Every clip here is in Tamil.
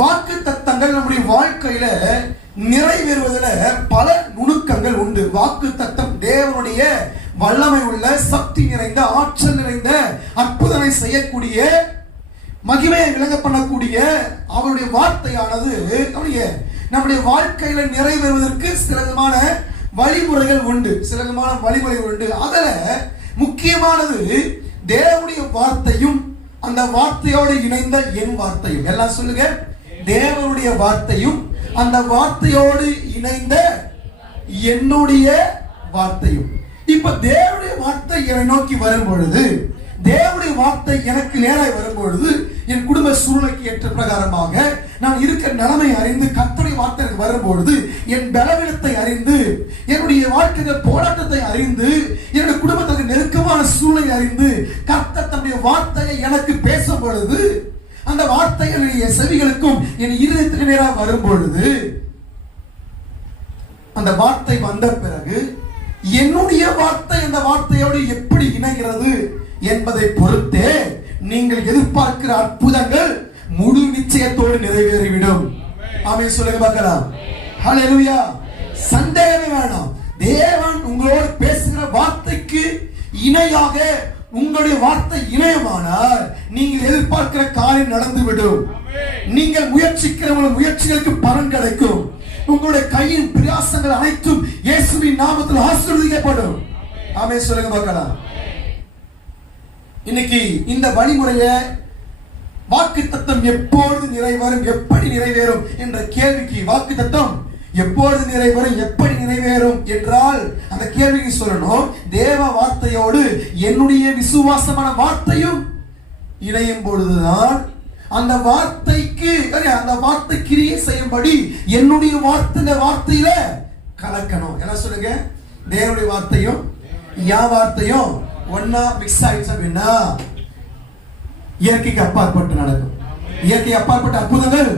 வாக்கு தத்தங்கள் நம்முடைய வாழ்க்கையில நிறைவேறுவதில் பல நுணுக்கங்கள் உண்டு. வாக்கு தத்தம் தேவனுடைய வல்லமை உள்ள சக்தி நிறைந்த ஆற்றல் நிறைந்த அற்புதனை செய்யக்கூடிய மகிமையை விளங்க பண்ணக்கூடிய அவருடைய வார்த்தையானது நம்முடைய வாழ்க்கையில நிறைவேறுவதற்கு சில விதமான வழிமுறைகள் உண்டு. அதுல முக்கியமானது தேவனுடைய வார்த்தையும் அந்த வார்த்தையோடு இணைந்த என் வார்த்தையும். எல்லாம் சொல்லுங்க, தேவனுடைய வார்த்தையும் அந்த வார்த்தையோடு இணைந்த என்னுடைய வார்த்தையும். இப்ப தேவனுடைய வார்த்தை என்னை நோக்கி வரும் பொழுது, தேவனுடைய வார்த்தை எனக்கு நேராய் வரும்பொழுது, என் குடும்ப சூழ்நிலைக்கு ஏற்ற பிரகாரமாக நான் இருக்கிற நிலைமை அறிந்து கர்த்தருடைய வார்த்தை எனக்கு வரும்பொழுது, என் பலவீனத்தை அறிந்து, என்னுடைய வாழ்க்கையில் போராட்டத்தை அறிந்து, என்னுடைய குடும்பத்துக்கு நெருக்கமான சூழ்நிலை அறிந்து கர்த்தர் தன்னுடைய வார்த்தையை எனக்கு பேசும் பொழுது, அந்த வார்த்தை என்னுடைய செவிகளுக்கும் என் இருதயத்துக்கு நேராக வரும் பொழுது, அந்த வார்த்தை வந்த பிறகு என்னுடைய வார்த்தை அந்த வார்த்தையோடு எப்படி இணைகிறது என்பதை பொறுத்தே நீங்கள் எதிர்பார்க்கிற அற்புதங்கள் முழு நிச்சயத்தோடு நிறைவேறிவிடும். ஆமென் சொல்லுங்க பார்க்கலாம். ஹல்லேலூயா. சந்தேகமே வேண்டாம். தேவன் உங்களோடு பேசுகிற வார்த்தைக்கு இணையாக உங்களுடைய வார்த்தை இணையமானால் நீங்கள் எதிர்பார்க்கிற காரியம் நடந்துவிடும். நீங்கள் முயற்சிக்கிற முயற்சிகளுக்கு பலன் கிடைக்கும். உங்களுடைய கையின் பிரயாசங்கள் அனைத்தும் இயேசுவின் நாமத்தில் ஆசீர்வதிக்கப்படும். ஆமென் சொல்லுங்க பார்க்கலாம். இன்னைக்கு இந்த வழிமுறைய வாக்குத்தத்தம் எப்பொழுது நிறைவேறும், எப்படி நிறைவேறும் என்ற கேள்விக்கு, வாக்குத்தத்தம் எப்பொழுது நிறைவேறும், எப்படி நிறைவேறும் என்றால் அந்த கேள்விக்கு சொல்லணும், தேவ வார்த்தையோடு என்னுடைய விசுவாசமான வார்த்தையும் இணையும் பொழுதுதான் அந்த வார்த்தைக்கு அந்த வார்த்தை கிரியை செய்யும்படி என்னுடைய வார்த்தையில கலக்கணும். என்ன சொல்லுங்க, தேவனுடைய வார்த்தையும் என் வார்த்தையும் ஒன்னா மிக்ஸ் ஆயிடுச்சு அப்படின்னா இயற்கைக்கு அப்பாற்பட்டு நடக்கும். இயற்கை அப்பாற்பட்ட அற்புதங்கள்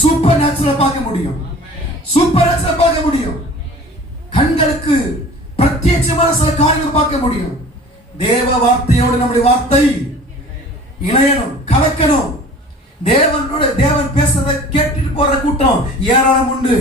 சூப்பர் நேச்சுரல் பார்க்க முடியும். கண்களுக்கு பிரத்யட்சமான சில காரியங்கள் பார்க்க முடியும். தேவ வார்த்தையோடு நம்முடைய வார்த்தை இணையணும், கலக்கணும். தேவன் பேசுறதை கேட்டுட்டு போற கூட்டம் ஏராளம் உண்டு.